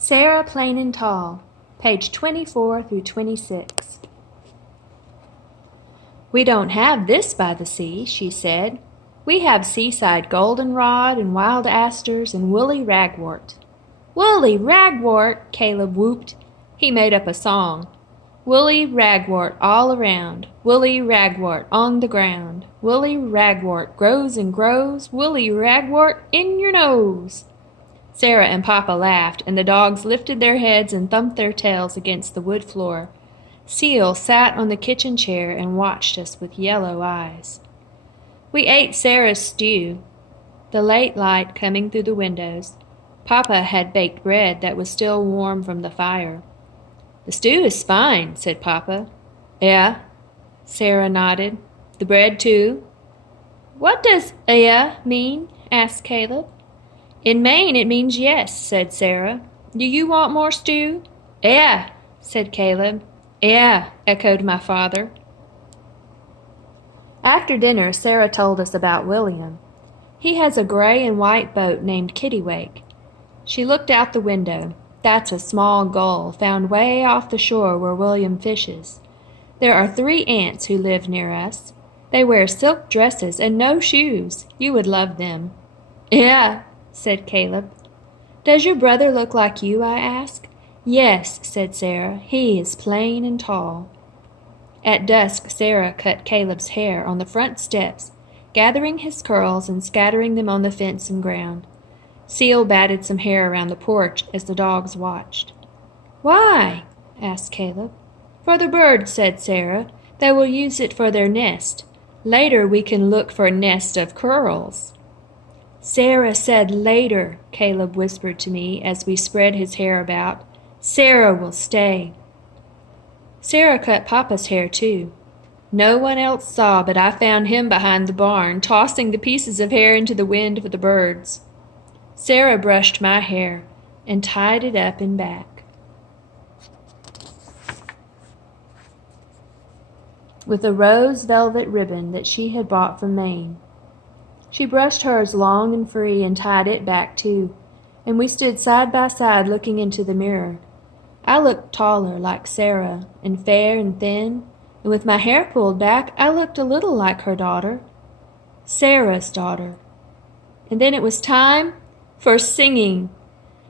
Sarah Plain and Tall, page 24 through 26. "We don't have this by the sea," she said. "We have seaside goldenrod and wild asters and Willie Ragwort." "Willie Ragwort!" Caleb whooped. He made up a song. "Willie Ragwort all around, Willie Ragwort on the ground, Willie Ragwort grows and grows, Willie Ragwort in your nose." Sarah and Papa laughed, and the dogs lifted their heads and thumped their tails against the wood floor. Seal sat on the kitchen chair and watched us with yellow eyes. We ate Sarah's stew, the late light coming through the windows. Papa had baked bread that was still warm from the fire. "The stew is fine," said Papa. "Yeah," Sarah nodded. "The bread too?" "What does 'yeah' mean?" asked Caleb. "In Maine it means yes," said Sarah. "Do you want more stew?" "Yeah," said Caleb. "Yeah," echoed my father. After dinner, Sarah told us about William. He has a gray and white boat named Kittiwake. She looked out the window. That's a small gull found way off the shore where William fishes. There are 3 aunts who live near us. They wear silk dresses and no shoes. You would love them. "Yeah," said Caleb. "Does your brother look like you?" I asked. "Yes," said Sarah. "He is plain and tall." At dusk, Sarah cut Caleb's hair on the front steps, gathering his curls and scattering them on the fence and ground. Seal batted some hair around the porch as the dogs watched. "Why?" asked Caleb. "For the birds," said Sarah. "They will use it for their nest. Later we can look for a nest of curls." "Sarah said later," Caleb whispered to me as we spread his hair about. "Sarah will stay." Sarah cut Papa's hair too. No one else saw, but I found him behind the barn, tossing the pieces of hair into the wind for the birds. Sarah brushed my hair and tied it up in back with a rose velvet ribbon that she had bought from Maine. She brushed hers long and free and tied it back too, and we stood side by side looking into the mirror. I looked taller like Sarah, and fair and thin, and with my hair pulled back I looked a little like her daughter, Sarah's daughter. And then it was time for singing.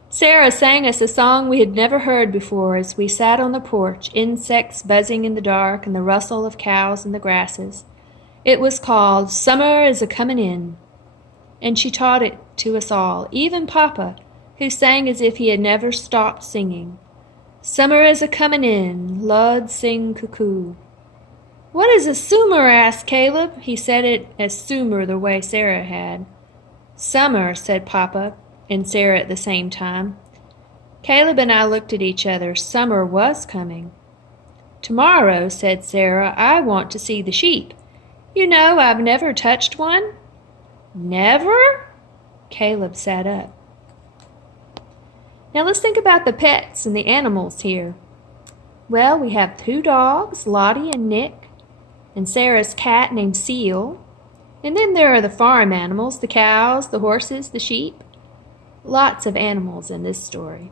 Sarah sang us a song we had never heard before as we sat on the porch, insects buzzing in the dark and the rustle of cows in the grasses. It was called "Summer is a-Comin' In," and she taught it to us all, even Papa, who sang as if he had never stopped singing. "Summer is a-comin' in, Lud sing cuckoo." "What is a summer?" asked Caleb. He said it as summer the way Sarah had. "Summer," said Papa and Sarah at the same time. Caleb and I looked at each other. Summer was coming. "Tomorrow," said Sarah, "I want to see the sheep. You know, I've never touched one." "Never?" Caleb sat up. Now let's think about the pets and the animals here. Well, we have 2 dogs, Lottie and Nick, and Sarah's cat named Seal. And then there are the farm animals, the cows, the horses, the sheep. Lots of animals in this story.